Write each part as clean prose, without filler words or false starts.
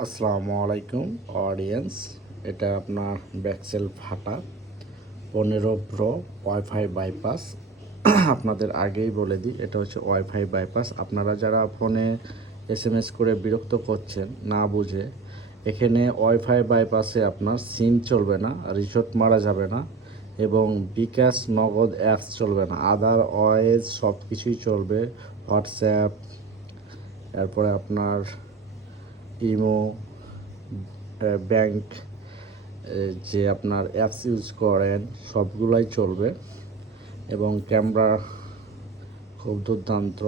আসসালামু আলাইকুম অডিয়েন্স, এটা আপনার ব্যাকসেল ফাটা 15 প্রো ওয়াইফাই বাইপাস। আপনাদের আগেই বলে দিই, এটা হচ্ছে ওয়াইফাই বাইপাস। আপনারা যারা ফোনে এসএমএস করে বিরক্ত করছেন না বুঝে, এখানে ওয়াইফাই বাইপাসে আপনার সিম চলবে না, রিসোর্ট মারা যাবে না এবং বিকাশ নগদ অ্যাপস চলবে না। আদারওয়াইজ সব কিছুই চলবে। হোয়াটসঅ্যাপ, এরপরে আপনার ইমো, ব্যাংক, যে আপনার অ্যাপস ইউজ করেন সবগুলাই চলবে এবং ক্যামেরা খুব দুর্দান্ত।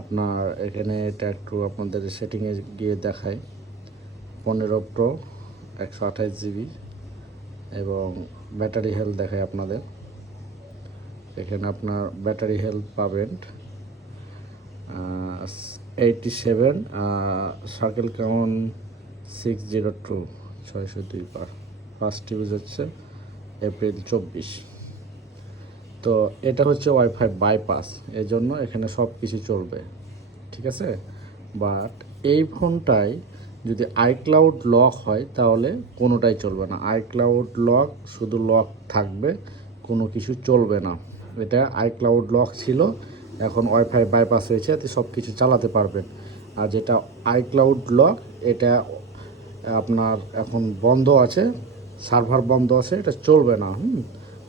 আপনার এখানে এটা একটু আপনাদের সেটিংয়ে গিয়ে দেখায়। 15 প্রো 128 জিবি এবং ব্যাটারি হেলথ দেখায় আপনাদের। এখানে আপনার ব্যাটারি হেলথ পাবেন 87, সার্কেল কাউন্ট 602, 602 পার। ফার্স্ট ইউজ হচ্ছে এপ্রিল 24। তো এটা হচ্ছে ওয়াইফাই বাইপাস, এই জন্য এখানে সব কিছু চলবে, ঠিক আছে। বাট এই ফোনটায় যদি আইক্লাউড লক হয় তাহলে কোনোটাই চলবে না। আইক্লাউড লক শুধু লক থাকবে, কোনো কিছু চলবে না। এটা আইক্লাউড লক ছিল, এখন ওয়াইফাই বাইপাস হয়েছে, এতে সব কিছু চালাতে পারবেন। আর যেটা আইক্লাউড লক, এটা আপনার এখন বন্ধ আছে, সার্ভার বন্ধ আছে, এটা চলবে না।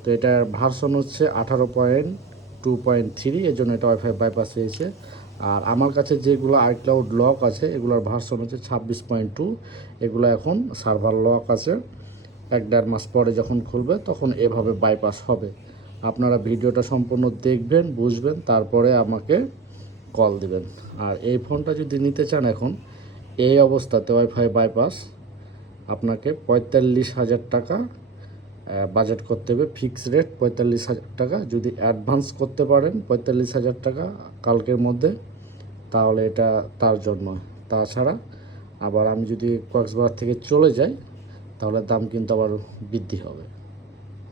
তো এটার ভার্সন হচ্ছে 18.2.3, এর জন্য এটা ওয়াইফাই বাইপাস হয়েছে। আর আমার কাছে যেগুলো আইক্লাউড লক আছে এগুলোর ভার্সন হচ্ছে 26.2, এগুলো এখন সার্ভার লক আছে। 1-1.5 মাস পরে যখন খুলবে তখন এভাবে বাইপাস হবে। আপনারা ভিডিওটা সম্পূর্ণ দেখবেন, বুঝবেন, তারপরে আমাকে কল দিবেন। আর এই ফোনটা যদি নিতে চান এখন এই অবস্থাতে ওয়াইফাই বাইপাস, আপনাকে 45,000 টাকা বাজেট করতে হবে। ফিক্স রেট 45,000 টাকা। যদি অ্যাডভান্স করতে পারেন 45,000 টাকা কালকের মধ্যে, তাহলে এটা তার জন্য। তাছাড়া আবার আমি যদি কক্সবাজার থেকে চলে যাই তাহলে দাম কিন্তু আবার বৃদ্ধি হবে।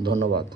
ধন্যবাদ।